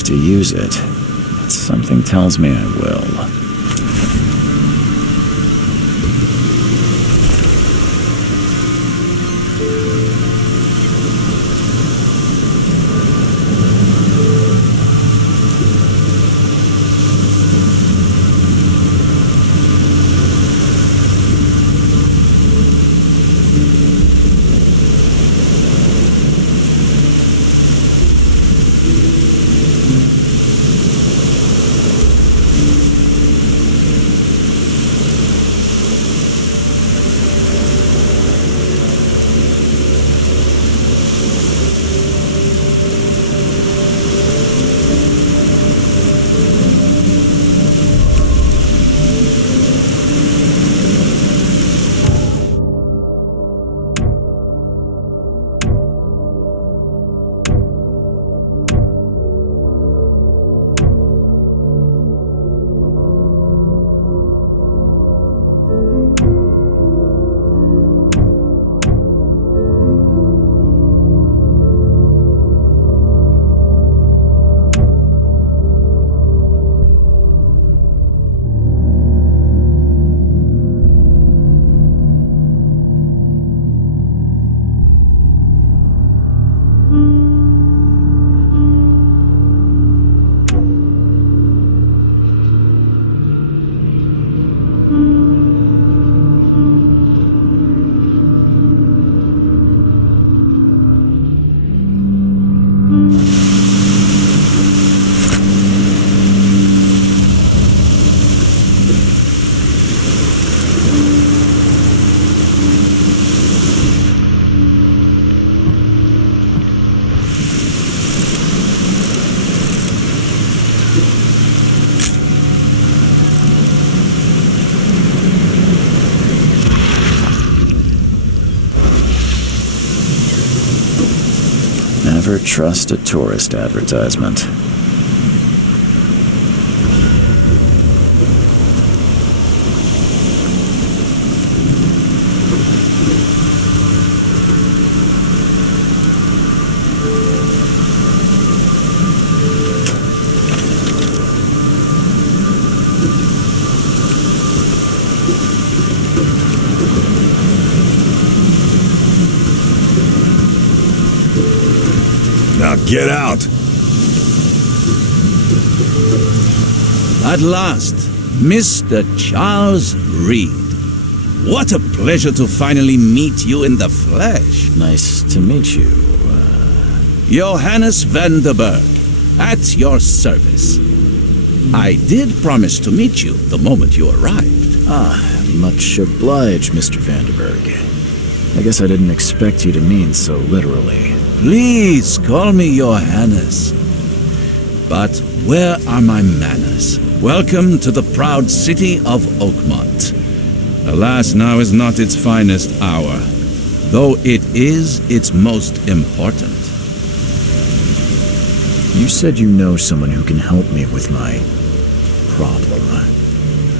have to use it, but something tells me I will. Never trust a tourist advertisement. Now get out! At last, Mr. Charles Reed. What a pleasure to finally meet you in the flesh. Nice to meet you. Johannes van der Berg, at your service. I did promise to meet you the moment you arrived. Much obliged, Mr. van der Berg. I guess I didn't expect you to mean so literally. Please call me Johannes. But where are my manners? Welcome to the proud city of Oakmont. Alas, now is not its finest hour, though it is its most important. You said you know someone who can help me with my problem.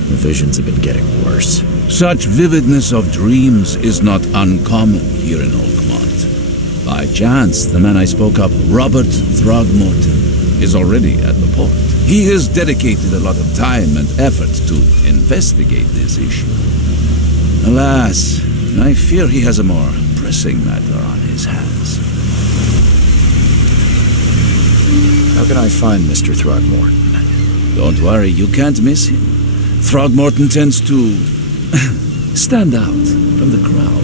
The visions have been getting worse. Such vividness of dreams is not uncommon here in Oakmont. By chance, the man I spoke of, Robert Throgmorton, is already at the port. He has dedicated a lot of time and effort to investigate this issue. Alas, I fear he has a more pressing matter on his hands. How can I find Mr. Throgmorton? Don't worry, you can't miss him. Throgmorton tends to stand out from the crowd.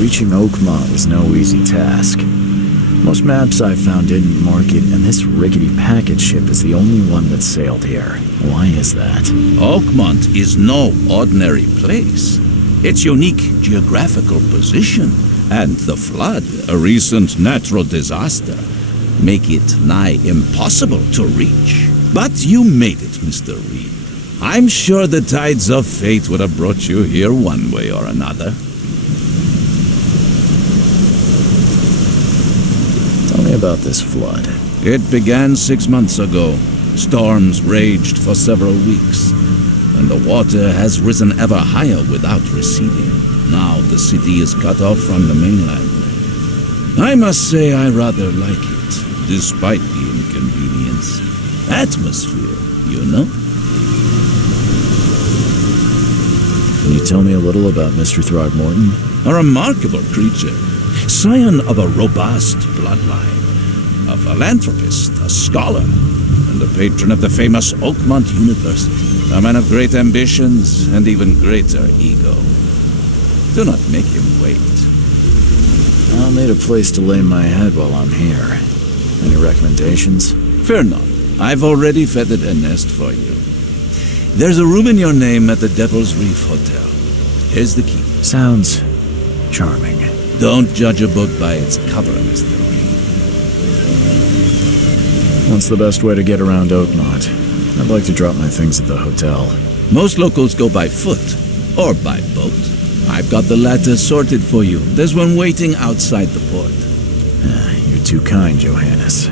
Reaching Oakmont was no easy task. Most maps I found didn't mark it, and this rickety packet ship is the only one that sailed here. Why is that? Oakmont is no ordinary place. Its unique geographical position and the flood, a recent natural disaster, make it nigh impossible to reach. But you made it, Mr. Reed. I'm sure the tides of fate would have brought you here one way or another. Tell me about this flood. It began 6 months ago. Storms raged for several weeks, and the water has risen ever higher without receding. Now the city is cut off from the mainland, I must say I rather like it, despite the inconvenience. Atmosphere, you know? Can you tell me a little about Mr. Throgmorton? A remarkable creature, scion of a robust bloodline, a philanthropist, a scholar, and the patron of the famous Oakmont University. A man of great ambitions and even greater ego. Do not make him wait. I'll need a place to lay my head while I'm here. Any recommendations? Fear not. I've already feathered a nest for you. There's a room in your name at the Devil's Reef Hotel. Here's the key. Sounds charming. Don't judge a book by its cover, Mr. Reed. What's the best way to get around Oakmont? I'd like to drop my things at the hotel. Most locals go by foot, or by boat. I've got the latter sorted for you. There's one waiting outside the port. You're too kind, Johannes.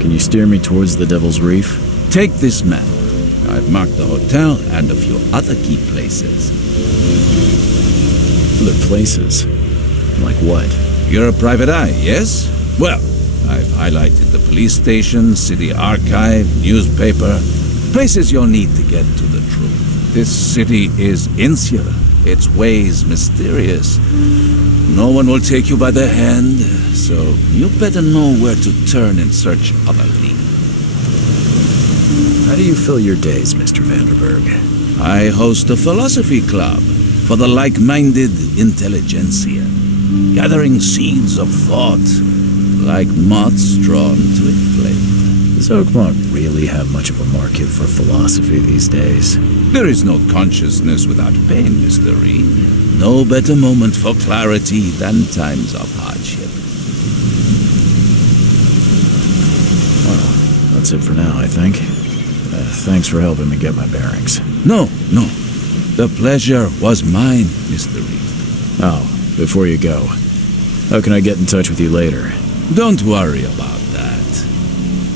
Can you steer me towards the Devil's Reef? Take this map. I've marked the hotel and a few other key places. Other places? Like what? You're a private eye, yes? Well, I've highlighted the police station, city archive, newspaper, places you'll need to get to the truth. This city is insular, its ways mysterious. No one will take you by the hand, so you better know where to turn in search of a lead. How do you fill your days, Mr. Vanderberg? I host a philosophy club for the like-minded intelligentsia, gathering seeds of thought like moths drawn to a flame. Does Oakmont really have much of a market for philosophy these days? There is no consciousness without pain, Mr. Reed. No better moment for clarity than times of hardship. Well, that's it for now, I think. Thanks for helping me get my bearings. No. The pleasure was mine, Mr. Reed. Oh, before you go, how can I get in touch with you later? Don't worry about that.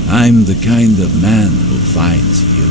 I'm the kind of man who finds you.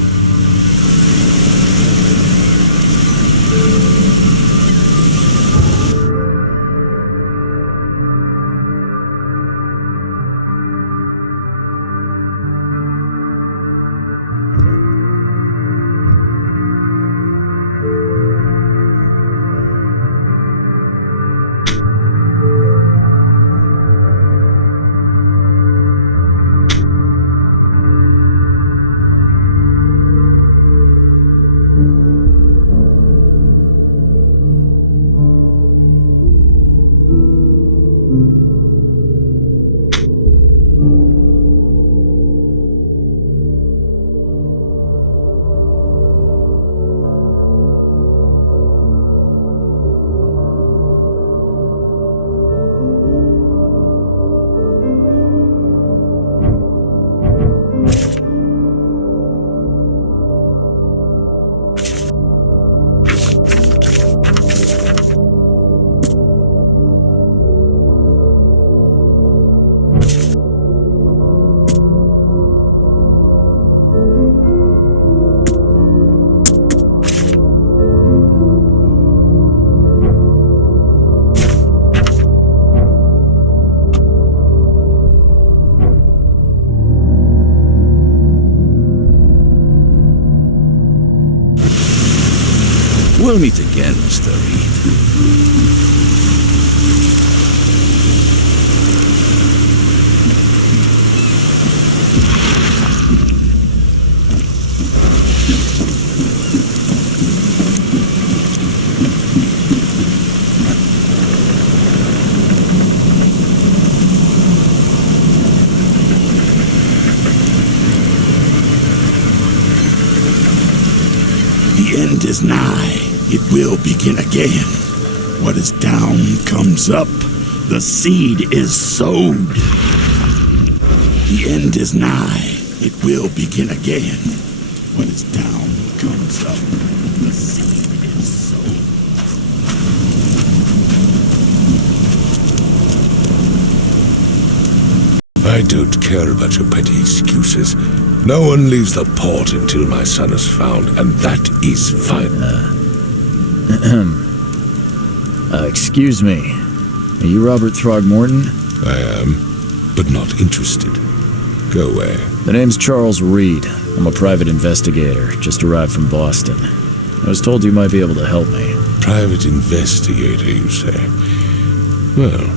We'll meet again, Mr. Reed. The end is nigh. It will begin again. What is down comes up. The seed is sowed. The end is nigh. It will begin again. What is down comes up. The seed is sowed. I don't care about your petty excuses. No one leaves the port until my son is found, and that is fine. Excuse me. Are you Robert Throgmorton? I am, but not interested. Go away. The name's Charles Reed. I'm a private investigator, just arrived from Boston. I was told you might be able to help me. Private investigator, you say? Well,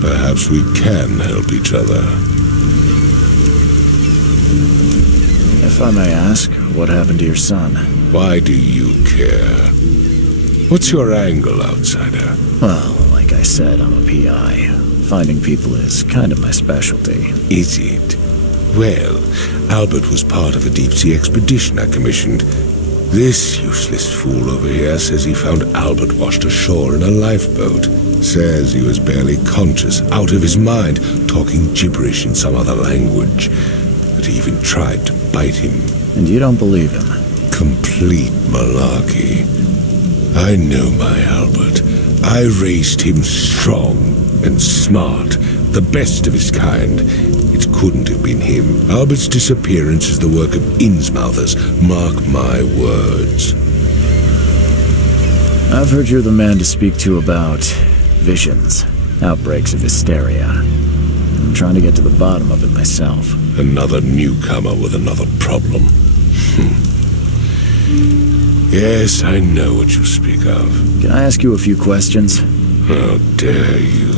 perhaps we can help each other. If I may ask, what happened to your son? Why do you care? What's your angle, outsider? Well, like I said, I'm a PI. Finding people is kind of my specialty. Is it? Well, Albert was part of a deep-sea expedition I commissioned. This useless fool over here says he found Albert washed ashore in a lifeboat. Says he was barely conscious, out of his mind, talking gibberish in some other language. That he even tried to bite him. And you don't believe him? Complete malarkey. I know my Albert. I raised him strong and smart, the best of his kind. It couldn't have been him. Albert's disappearance is the work of Innsmouthers. Mark my words. I've heard you're the man to speak to about visions, outbreaks of hysteria. I'm trying to get to the bottom of it myself. Another newcomer with another problem. Yes, I know what you speak of. Can I ask you a few questions? How dare you?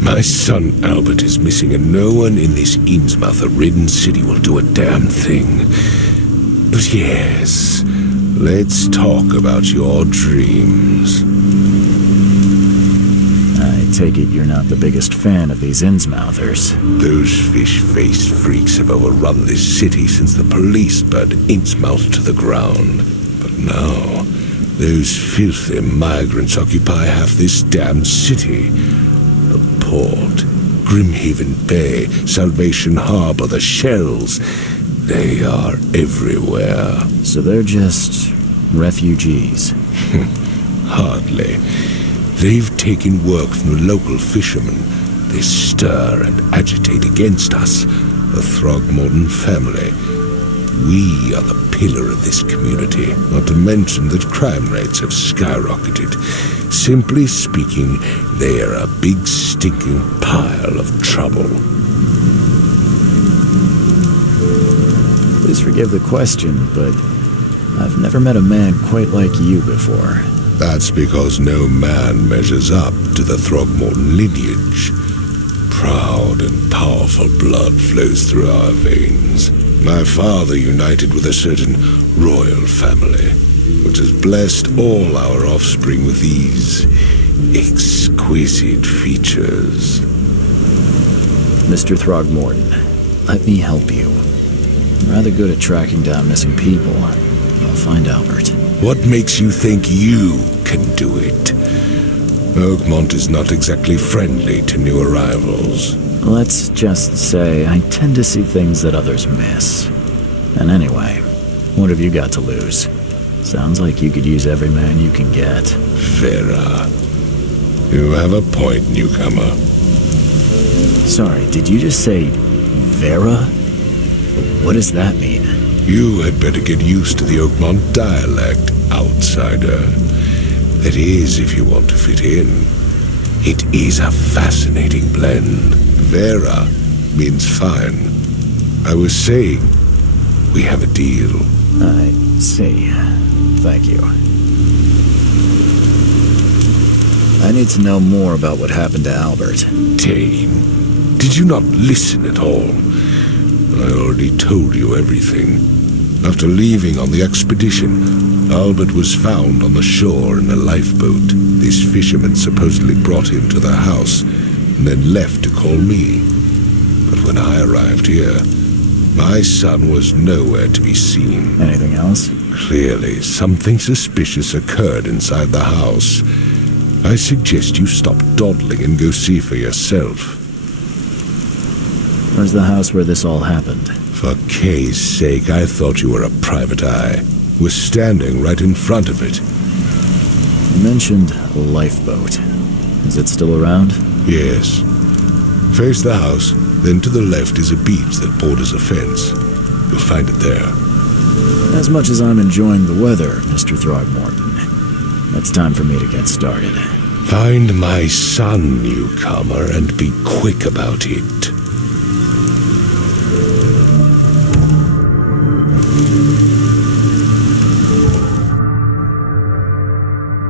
My son Albert is missing, and no one in this Innsmouther-ridden city will do a damn thing. But yes, let's talk about your dreams. I take it you're not the biggest fan of these Innsmouthers. Those fish-faced freaks have overrun this city since the police burned Innsmouth to the ground. But now, those filthy migrants occupy half this damn city. The port, Grimhaven Bay, Salvation Harbor, the shells. They are everywhere. So they're just refugees? Hardly. They've taken work from the local fishermen. They stir and agitate against us, the Throgmorton family. We are the pillar of this community, not to mention that crime rates have skyrocketed. Simply speaking, they are a big stinking pile of trouble. Please forgive the question, but I've never met a man quite like you before. That's because no man measures up to the Throgmorton lineage. Proud and powerful blood flows through our veins. My father united with a certain royal family, which has blessed all our offspring with these exquisite features. Mr. Throgmorton, let me help you. I'm rather good at tracking down missing people. I'll find Albert. What makes you think you can do it? Oakmont is not exactly friendly to new arrivals. Let's just say I tend to see things that others miss. And anyway, what have you got to lose? Sounds like you could use every man you can get. Vera. You have a point, newcomer. Sorry, did you just say Vera? What does that mean? You had better get used to the Oakmont dialect, outsider. That is, if you want to fit in. It is a fascinating blend. Vera means fine. I was saying, we have a deal. I see. Thank you. I need to know more about what happened to Albert. Dane, did you not listen at all? I already told you everything. After leaving on the expedition, Albert was found on the shore in a lifeboat. These fishermen supposedly brought him to their house and then left to call me. But when I arrived here, my son was nowhere to be seen. Anything else? Clearly, something suspicious occurred inside the house. I suggest you stop dawdling and go see for yourself. Where's the house where this all happened? For Kay's sake, I thought you were a private eye. We're standing right in front of it. You mentioned a lifeboat. Is it still around? Yes. Face the house, then to the left is a beach that borders a fence. You'll find it there. As much as I'm enjoying the weather, Mr. Throgmorton, it's time for me to get started. Find my son, newcomer, and be quick about it.